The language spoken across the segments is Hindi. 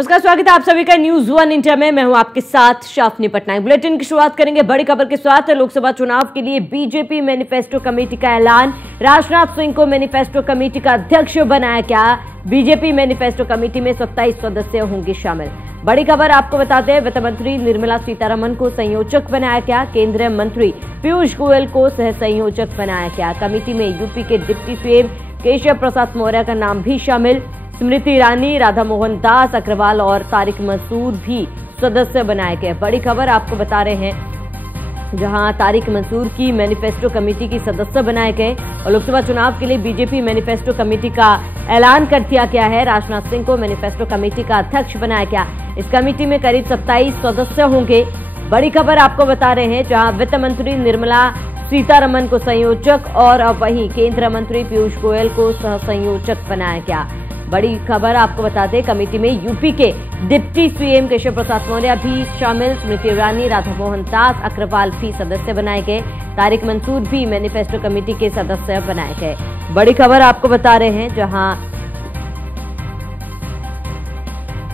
नमस्कार, स्वागत है आप सभी का न्यूज वन इंडिया में। मैं हूं आपके साथ शाफनी पटनायक। बुलेटिन की शुरुआत करेंगे बड़ी खबर के साथ। लोकसभा चुनाव के लिए बीजेपी मैनिफेस्टो कमेटी का ऐलान। राजनाथ सिंह को मैनिफेस्टो कमेटी का अध्यक्ष बनाया गया। बीजेपी मैनिफेस्टो कमेटी में 27 सदस्य होंगे शामिल। बड़ी खबर आपको बताते हैं, वित्त मंत्री निर्मला सीतारमण को संयोजक बनाया गया। केंद्रीय मंत्री पीयूष गोयल को सह संयोजक बनाया गया। कमेटी में यूपी के डिप्टी सीएम केशव प्रसाद मौर्य का नाम भी शामिल। स्मृति ईरानी, राधा मोहन दास अग्रवाल और तारिक मंसूर भी सदस्य बनाए गए। बड़ी खबर आपको बता रहे हैं, जहां तारिक मंसूर की मैनिफेस्टो कमेटी की सदस्य बनाए गए और लोकसभा चुनाव के लिए बीजेपी मैनिफेस्टो कमेटी का ऐलान कर दिया गया है। राजनाथ सिंह को मैनिफेस्टो कमेटी का अध्यक्ष बनाया गया। इस कमेटी में करीब 27 सदस्य होंगे। बड़ी खबर आपको बता रहे हैं, जहां वित्त मंत्री निर्मला सीतारमण को संयोजक और वहीं केंद्रीय मंत्री पीयूष गोयल को सह संयोजक बनाया गया। बड़ी खबर आपको बता दें, कमेटी में यूपी के डिप्टी सीएम केशव प्रसाद मौर्य भी शामिल। स्मृति ईरानी, राधा मोहन दास अग्रवाल भी सदस्य बनाए गए। तारिक मंसूर भी मैनिफेस्टो कमेटी के सदस्य बनाए गए। बड़ी खबर आपको बता रहे हैं, जहां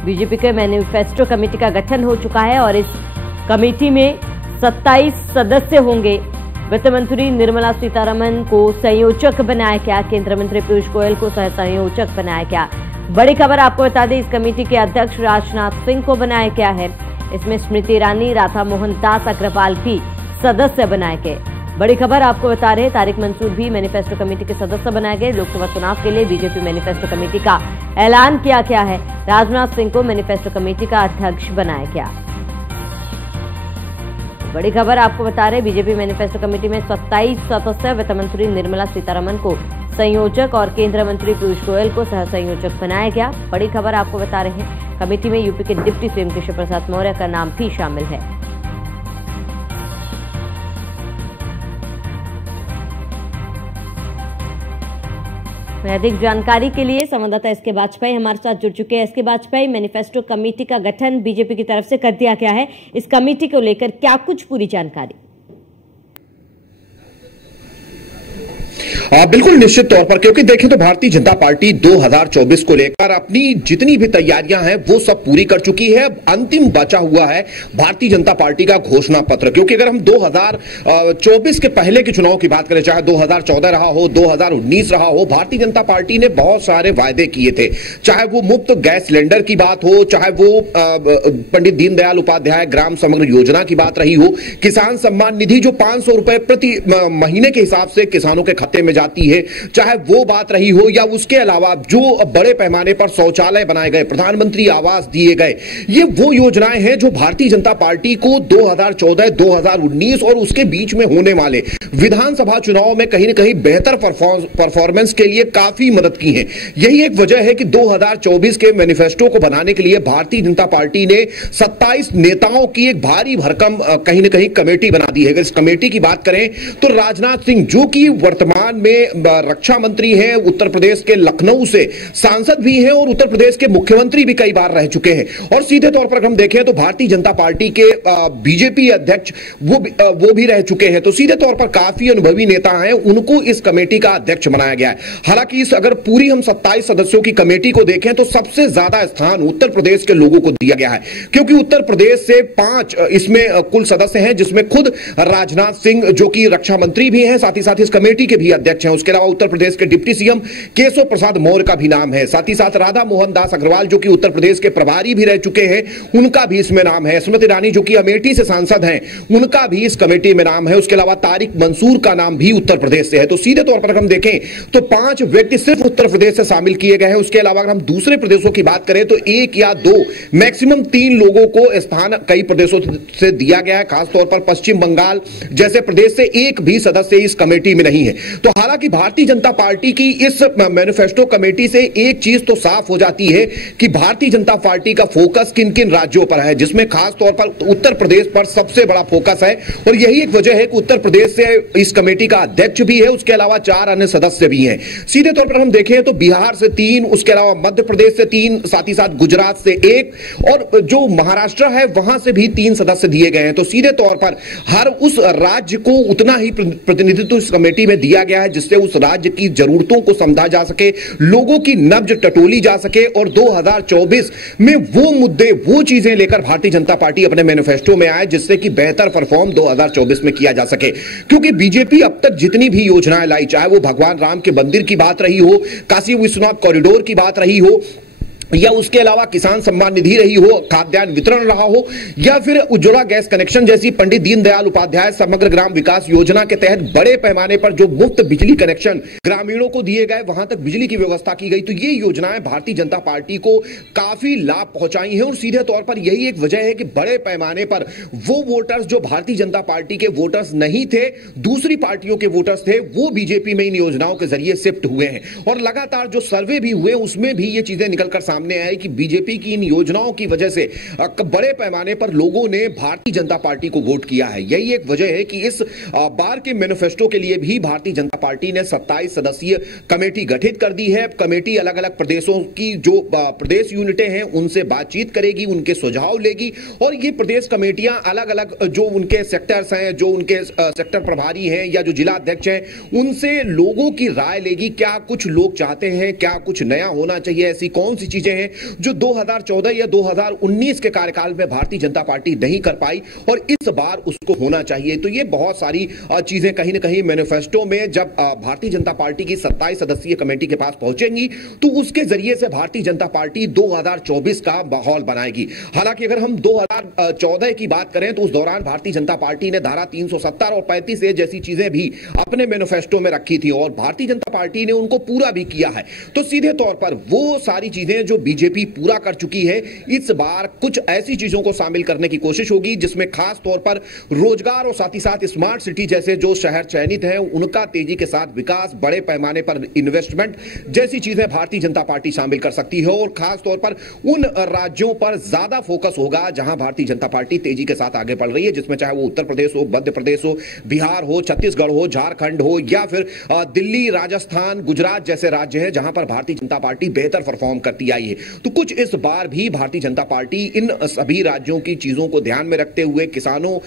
बीजेपी के मैनिफेस्टो कमेटी का गठन हो चुका है और इस कमेटी में 27 सदस्य होंगे। वित्त मंत्री निर्मला सीतारमण को संयोजक बनाया गया। केंद्रीय मंत्री पीयूष गोयल को सह संयोजक बनाया गया। बड़ी खबर आपको बता दें, इस कमेटी के अध्यक्ष राजनाथ सिंह को बनाया गया है। इसमें स्मृति ईरानी, राधा मोहन दास अग्रवाल भी सदस्य बनाए गए। बड़ी खबर आपको बता रहे हैं, तारिक मंसूर भी मैनिफेस्टो कमेटी के सदस्य बनाए गए। लोकसभा चुनाव के लिए बीजेपी मैनिफेस्टो कमेटी का ऐलान किया गया है। राजनाथ सिंह को मैनिफेस्टो कमेटी का अध्यक्ष बनाया गया। बड़ी खबर आपको बता रहे, बीजेपी मैनिफेस्टो कमेटी में 27 सदस्य। वित्त मंत्री निर्मला सीतारमण को संयोजक और केंद्रीय मंत्री पीयूष गोयल को सह संयोजक बनाया गया। बड़ी खबर आपको बता रहे हैं, कमेटी में यूपी के डिप्टी सीएम केशव प्रसाद मौर्य का नाम भी शामिल है। अधिक जानकारी के लिए संवाददाता एसके वाजपेयी हमारे साथ जुड़ चुके हैं। एसके वाजपेयी, मैनिफेस्टो कमेटी का गठन बीजेपी की तरफ से कर दिया गया है। इस कमेटी को लेकर क्या कुछ पूरी जानकारी? बिल्कुल निश्चित तौर पर, क्योंकि देखें तो भारतीय जनता पार्टी 2024 को लेकर अपनी जितनी भी तैयारियां हैं वो सब पूरी कर चुकी है। अंतिम बचा हुआ है भारतीय जनता पार्टी का घोषणा पत्र, क्योंकि अगर हम 2024 के पहले के चुनाव की बात करें, चाहे 2014 रहा हो, 2019 रहा हो, भारतीय जनता पार्टी ने बहुत सारे वायदे किए थे। चाहे वो मुफ्त गैस सिलेंडर की बात हो, चाहे वो पंडित दीनदयाल उपाध्याय ग्राम समग्र योजना की बात रही हो, किसान सम्मान निधि जो 500 रुपए प्रति महीने के हिसाब से किसानों के खाते में जाती है, चाहे वो बात रही हो, या उसके अलावा जो बड़े पैमाने पर शौचालय बनाए गए, प्रधानमंत्री आवास दिए गए, ये वो योजनाएं हैं जो भारतीय जनता पार्टी को 2014, 2019 और उसके बीच में होने वाले विधानसभा चुनाव में कहीं न कहीं बेहतर परफॉर्मेंस के लिए काफी मदद की है। यही एक वजह है कि 2024 के मैनिफेस्टो को बनाने के लिए भारतीय जनता पार्टी ने 27 नेताओं की एक भारी भरकम कहीं न कहीं कमेटी बना दी है। अगर इस कमेटी की बात करें तो राजनाथ सिंह, जो कि वर्तमान में रक्षा मंत्री हैं, उत्तर प्रदेश के लखनऊ से सांसद भी हैं और उत्तर प्रदेश के मुख्यमंत्री भी कई बार रह चुके हैं, और सीधे तौर पर हम देखें तो भारतीय जनता पार्टी के बीजेपी अध्यक्ष वो भी रह चुके हैं। तो सीधे तौर पर काफी अनुभवी नेता हैं, उनको इस कमेटी का अध्यक्ष बनाया गया है। हालांकि अगर पूरी हम 27 सदस्यों की कमेटी को देखें तो सबसे ज्यादा स्थान उत्तर प्रदेश के लोगों को दिया गया है, क्योंकि उत्तर प्रदेश से 5 इसमें कुल सदस्य हैं, जिसमें खुद राजनाथ सिंह जो कि रक्षा मंत्री भी हैं, साथ ही साथ इस कमेटी के भी अध्यक्ष हैं। उसके अलावा उत्तर प्रदेश के डिप्टी सीएम केशव प्रसाद मौर्य का भी नाम है। साथ ही साथ राधा मोहन दास अग्रवाल जो कि उत्तर प्रदेश के प्रभारी भी रह चुके हैं, उनका भी इसमें नाम है। स्मृति ईरानी जो कि अमेठी से सांसद हैं, उनका भी इस कमेटी में नाम है। उसके अलावा तारिक मंसूर का नाम भी उत्तर प्रदेश से है। तो सीधे तौर पर हम देखें तो 5 व्यक्ति सिर्फ उत्तर प्रदेश से शामिल किए गए हैं। उसके अलावा अगर हम दूसरे प्रदेशों की बात करें तो 1 या 2 मैक्सिमम 3 लोगों को स्थान कई प्रदेशों से दिया गया है। खासतौर पर पश्चिम बंगाल जैसे प्रदेश से एक भी सदस्य इस कमेटी में नहीं है। तो हालांकि भारतीय जनता पार्टी की इस मैनिफेस्टो कमेटी से एक चीज तो साफ हो जाती है कि भारतीय जनता पार्टी का फोकस किन किन राज्यों पर है, जिसमें खास तौर पर उत्तर प्रदेश पर सबसे बड़ा फोकस है। और यही एक वजह है कि उत्तर प्रदेश से इस कमेटी का अध्यक्ष भी है, उसके अलावा 4 अन्य सदस्य भी हैं। सीधे तौर पर हम देखें तो बिहार से 3, उसके अलावा मध्य प्रदेश से 3, साथ ही साथ गुजरात से 1 और जो महाराष्ट्र है वहां से भी 3 सदस्य दिए गए हैं। तो सीधे तौर पर हर उस राज्य को उतना ही प्रतिनिधित्व इस कमेटी में दिया गया है जिससे उस राज्य की जरूरतों को समझा जा सके, लोगों की नब्ज टटोली जा सके और 2024 में वो मुद्दे, वो चीजें लेकर भारतीय जनता पार्टी अपने मैनिफेस्टो में आए जिससे कि बेहतर परफॉर्म 2024 में किया जा सके। क्योंकि बीजेपी अब तक जितनी भी योजनाएं लाई, चाहे वो भगवान राम के मंदिर की बात रही हो, काशी विश्वनाथ कॉरिडोर की बात रही हो, या उसके अलावा किसान सम्मान निधि रही हो, खाद्यान्न वितरण रहा हो, या फिर उज्ज्वला गैस कनेक्शन जैसी पंडित दीनदयाल उपाध्याय समग्र ग्राम विकास योजना के तहत बड़े पैमाने पर जो मुफ्त बिजली कनेक्शन ग्रामीणों को दिए गए, वहां तक बिजली की व्यवस्था की गई, तो ये योजनाएं भारतीय जनता पार्टी को काफी लाभ पहुंचाई हैं। और सीधे तौर पर यही एक वजह है कि बड़े पैमाने पर वो वोटर्स जो भारतीय जनता पार्टी के वोटर्स नहीं थे, दूसरी पार्टियों के वोटर्स थे, वो बीजेपी में इन योजनाओं के जरिए शिफ्ट हुए हैं। और लगातार जो सर्वे भी हुए उसमें भी ये चीजें निकलकर सामने आए कि बीजेपी की इन योजनाओं की वजह से बड़े पैमाने पर लोगों ने भारतीय जनता पार्टी को वोट किया है। यही एक वजह है कि इस बार के मैनिफेस्टो के लिए भी भारतीय जनता पार्टी ने 27 सदस्यीय कमेटी गठित कर दी है। कमेटी अलग अलग प्रदेशों की जो प्रदेश यूनिटें हैं उनसे बातचीत करेगी, उनके सुझाव लेगी, और ये प्रदेश कमेटियां अलग अलग जो उनके सेक्टर्स हैं, जो उनके सेक्टर प्रभारी हैं या जो जिला अध्यक्ष हैं, उनसे लोगों की राय लेगी। क्या कुछ लोग चाहते हैं, क्या कुछ नया होना चाहिए, ऐसी कौन सी चीजें हैं जो 2014 या 2019 के कार्यकाल में भारतीय जनता पार्टी नहीं कर पाई और इस बार उसको होना चाहिए। तो ये बहुत सारी चीजें कहीं ना कहीं मैनिफेस्टो में जब भारतीय जनता पार्टी की 27 सदस्यीय कमेटी के पास पहुंचेंगी तो उसके जरिए से भारतीय जनता पार्टी 2024 का माहौल बनाएगी। हालांकि अगर हम 2014 की बात करें तो उस दौरान भारतीय जनता पार्टी ने धारा 370 और 35 ए जैसी चीजें भी अपने मैनिफेस्टो में रखी थी और भारतीय जनता पार्टी ने उनको पूरा भी किया है। तो सीधे तौर पर वो सारी चीजें जो बीजेपी पूरा कर चुकी है, इस बार कुछ ऐसी चीजों को शामिल करने की कोशिश होगी जिसमें खास तौर पर रोजगार और साथ ही साथ स्मार्ट सिटी जैसे जो शहर चयनित हैं उनका तेजी के साथ विकास, बड़े पैमाने पर इन्वेस्टमेंट जैसी चीजें भारतीय जनता पार्टी शामिल कर सकती है। और खास तौर पर उन राज्यों पर ज्यादा फोकस होगा जहां भारतीय जनता पार्टी तेजी के साथ आगे बढ़ रही है, जिसमें चाहे वो उत्तर प्रदेश हो, मध्य प्रदेश हो, बिहार हो, छत्तीसगढ़ हो, झारखंड हो, या फिर दिल्ली, राजस्थान, गुजरात जैसे राज्य हैं जहां पर भारतीय जनता पार्टी बेहतर परफॉर्म करती आई है। तो कुछ इस बार भी भारतीय जनता पार्टी इन सभी राज्यों की चीजों को ध्यान में रखते हुए किसानों,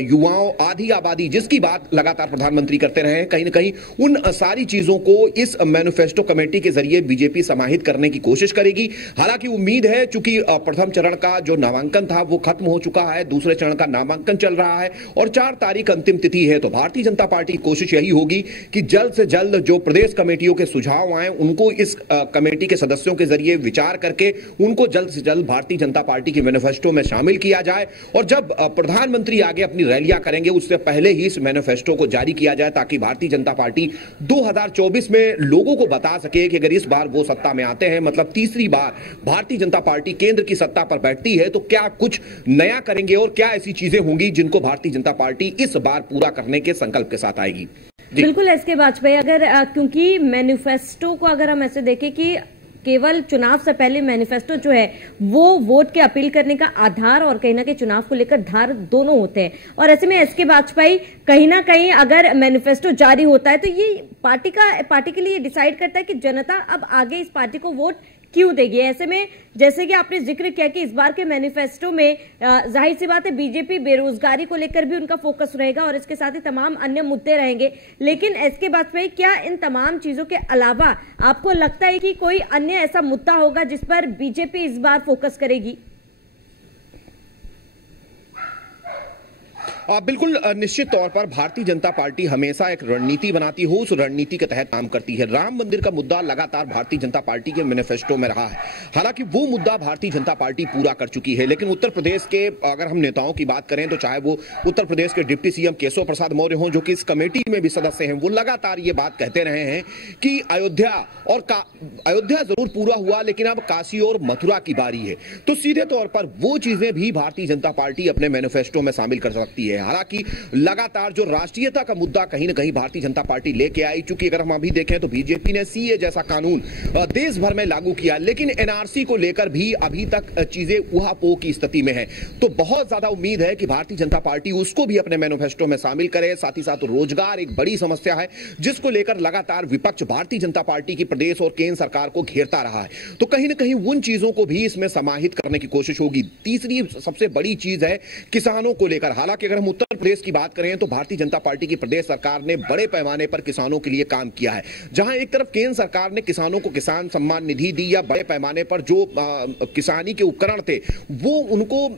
युवाओं, आधी आबादी जिसकी बात लगातार प्रधानमंत्री करते रहे हैं, कहीं ना कहीं उन सारी चीजों को इस मैनिफेस्टो कमेटी के जरिए बीजेपी समाहित करने की कोशिश करेगी। हालांकि उम्मीद है, चूंकि प्रथम चरण का जो नामांकन था वो खत्म हो चुका है, दूसरे चरण का नामांकन चल रहा है और 4 तारीख अंतिम तिथि है, तो भारतीय जनता पार्टी की कोशिश यही होगी कि जल्द से जल्द जो प्रदेश कमेटियों के सुझाव आए उनको इस कमेटी के सदस्यों के जरिए विचार करके उनको जल्द से जल्द भारतीय जनता पार्टी के मैनिफेस्टो में शामिल किया जाए। और जब प्रधानमंत्री आगे अपनी रैलियां करेंगे उससे पहले ही इस मैनिफेस्टो को जारी किया जाए ताकि भारतीय जनता पार्टी 2024 में लोगों को बता सके कि अगर इस बार वो सत्ता में आते हैं, मतलब तीसरी बार भारतीय जनता पार्टी केंद्र की सत्ता पर बैठती है, तो क्या कुछ नया करेंगे और क्या ऐसी चीजें होंगी जिनको भारतीय जनता पार्टी इस बार पूरा करने के संकल्प के साथ आएगी। बिल्कुल एस के वाजपेयी, अगर क्योंकि मैनिफेस्टो को अगर हम ऐसे देखें कि केवल चुनाव से पहले मैनिफेस्टो जो है वो वोट के अपील करने का आधार और कहीं ना कहीं चुनाव को लेकर धार दोनों होते हैं, और ऐसे में एस के वाजपेयी कहीं ना कहीं अगर मैनिफेस्टो जारी होता है तो ये पार्टी के लिए डिसाइड करता है कि जनता अब आगे इस पार्टी को वोट क्यों देगी। ऐसे में जैसे कि आपने जिक्र किया कि इस बार के मैनिफेस्टो में जाहिर सी बात है बीजेपी बेरोजगारी को लेकर भी उनका फोकस रहेगा और इसके साथ ही तमाम अन्य मुद्दे रहेंगे, लेकिन एस के वाजपेयी क्या इन तमाम चीजों के अलावा आपको लगता है कि कोई अन्य ऐसा मुद्दा होगा जिस पर बीजेपी इस बार फोकस करेगी? बिल्कुल निश्चित तौर पर भारतीय जनता पार्टी हमेशा एक रणनीति बनाती हो, उस रणनीति के तहत काम करती है। राम मंदिर का मुद्दा लगातार भारतीय जनता पार्टी के मैनिफेस्टो में रहा है, हालांकि वो मुद्दा भारतीय जनता पार्टी पूरा कर चुकी है। लेकिन उत्तर प्रदेश के अगर हम नेताओं की बात करें तो चाहे वो उत्तर प्रदेश के डिप्टी सीएम केशव प्रसाद मौर्य हों जो कि इस कमेटी में भी सदस्य हैं, वो लगातार ये बात कहते रहे हैं कि अयोध्या जरूर पूरा हुआ लेकिन अब काशी और मथुरा की बारी है। तो सीधे तौर पर वो चीजें भी भारतीय जनता पार्टी अपने मैनिफेस्टो में शामिल कर सकती है। हालांकि लगातार जो राष्ट्रीयता का मुद्दा कहीं ना कहीं भारतीय जनता पार्टी लेके आई, चूंकि अगर हम अभी देखें तो बीजेपी ने सीए जैसा कानून देश भर में लागू किया, लेकिन एनआरसी को लेकर भी अभी तक चीजें उहापोह की स्थिति में है। तो बहुत ज्यादा उम्मीद है कि भारतीय जनता पार्टी उसको भी अपने मैनिफेस्टो में शामिल करे। साथ ही साथ रोजगार एक बड़ी समस्या है जिसको लेकर लगातार विपक्ष भारतीय जनता पार्टी की प्रदेश और केंद्र सरकार को घेरता रहा है, तो कहीं ना कहीं उन चीजों को भी इसमें समाहित करने की कोशिश होगी। तीसरी सबसे बड़ी चीज है किसानों को लेकर। हालांकि अगर हम हम उत्तर प्रदेश की बात करें तो भारतीय जनता पार्टी की प्रदेश सरकार ने बड़े पैमाने पर किसानों के लिए काम किया है। जहां एक तरफ केंद्र सरकार ने किसानों को किसान सम्मान निधि दी या बड़े पैमाने पर जो किसानी के उपकरण थे वो उनको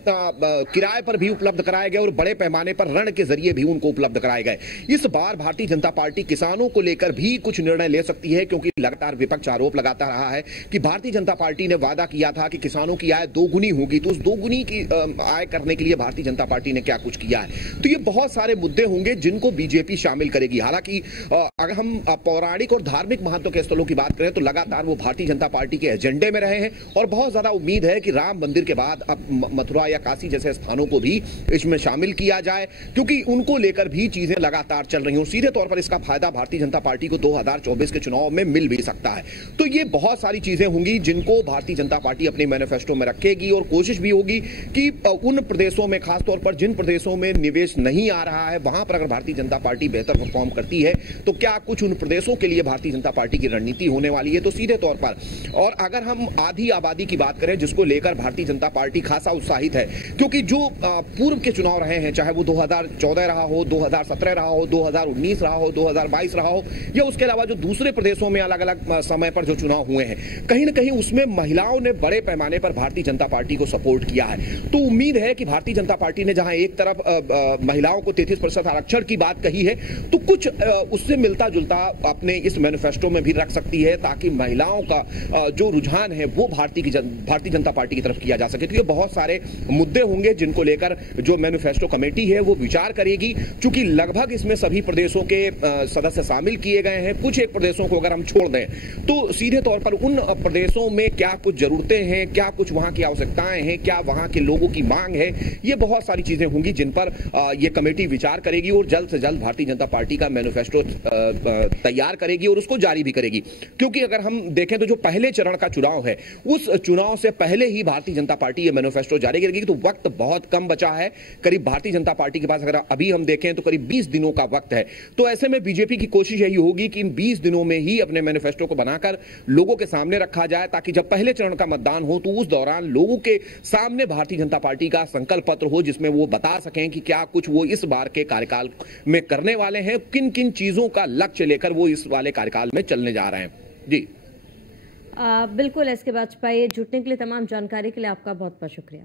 किराए पर भी उपलब्ध कराए गए और बड़े पैमाने पर ऋण के जरिए भी उनको उपलब्ध कराए गए। इस बार भारतीय जनता पार्टी किसानों को लेकर भी कुछ निर्णय ले सकती है, क्योंकि लगातार विपक्ष आरोप लगाता रहा है कि भारतीय जनता पार्टी ने वादा किया था कि किसानों की आय दोगुनी होगी, तो उस दोगुनी की आय करने के लिए भारतीय जनता पार्टी ने क्या कुछ किया है। तो ये बहुत सारे मुद्दे होंगे जिनको बीजेपी शामिल करेगी। हालांकि अगर हम पौराणिक और धार्मिक महत्व के स्थलों की बात करें तो लगातार वो भारतीय जनता पार्टी के एजेंडे में रहे हैं और बहुत ज्यादा उम्मीद है कि राम मंदिर के बाद अब मथुरा या काशी जैसे स्थानों को भी इसमें शामिल किया जाए, क्योंकि उनको लेकर भी चीजें लगातार चल रही हैं। सीधे तौर पर इसका फायदा भारतीय जनता पार्टी को 2024 के चुनाव में मिल भी सकता है। तो ये बहुत सारी चीजें होंगी जिनको भारतीय जनता पार्टी अपने मैनिफेस्टो में रखेगी और कोशिश भी होगी कि उन प्रदेशों में, खासतौर पर जिन प्रदेशों में निवेश नहीं आ रहा है, वहां पर अगर भारतीय जनता पार्टी बेहतर परफॉर्म करती है तो क्या कुछ उन प्रदेशों के लिए भारतीय जनता पार्टी की रणनीति होने वाली है। तो सीधे तौर पर, और अगर हम आधी आबादी की बात करें जिसको लेकर भारतीय जनता पार्टी खासा उत्साहित है, क्योंकि जो पूर्व के चुनाव रहे हैं, चाहे वो 2014 रहा हो, 2017 रहा हो, 2019 रहा हो, 2022 रहा हो, या उसके अलावा जो दूसरे प्रदेशों में अलग अलग समय पर जो चुनाव हुए हैं, कहीं ना कहीं उसमें महिलाओं ने बड़े पैमाने पर भारतीय जनता पार्टी को सपोर्ट किया है। तो उम्मीद है कि भारतीय जनता पार्टी ने जहां एक तरफ महिलाओं को 33% आरक्षण की बात कही है, तो कुछ उससे मिलता जुलता अपने इस मैनिफेस्टो में भी रख सकती है, ताकि महिलाओं का जो रुझान है वो भारतीय जनता पार्टी की तरफ किया जा सके। तो ये बहुत सारे मुद्दे होंगे जिनको लेकर जो मैनिफेस्टो कमेटी है वो विचार करेगी। चूंकि लगभग इसमें सभी प्रदेशों के सदस्य शामिल किए गए हैं, कुछ एक प्रदेशों को अगर हम छोड़ दें तो सीधे तौर पर उन प्रदेशों में क्या कुछ जरूरतें हैं, क्या कुछ वहां की आवश्यकताएं हैं, क्या वहां के लोगों की मांग है, ये बहुत सारी चीजें होंगी जिन पर ये कमेटी विचार करेगी और जल्द से जल्द भारतीय जनता पार्टी का मैनिफेस्टो तैयार करेगी और उसको जारी भी करेगी। क्योंकि अगर हम देखें तो जो पहले चरण का चुनाव है, उस चुनाव से पहले ही भारतीय जनता पार्टी ये मैनिफेस्टो जारी करेगी, तो वक्त बहुत कम बचा है। करीब भारतीय जनता पार्टी के पास अगर अभी हम देखें तो करीब 20 दिनों का वक्त है। तो ऐसे में बीजेपी की कोशिश यही होगी कि इन 20 दिनों में ही अपने मैनिफेस्टो को बनाकर लोगों के सामने रखा जाए, ताकि जब पहले चरण का मतदान हो तो उस दौरान लोगों के सामने भारतीय जनता पार्टी का संकल्प पत्र हो, जिसमें वो बता सकें कि क्या कुछ वो इस बार के कार्यकाल में करने वाले हैं, किन किन चीजों का लक्ष्य लेकर वो इस वाले कार्यकाल में चलने जा रहे हैं। जी बिल्कुल, इसके बाद जुटने के लिए, तमाम जानकारी के लिए आपका बहुत बहुत शुक्रिया।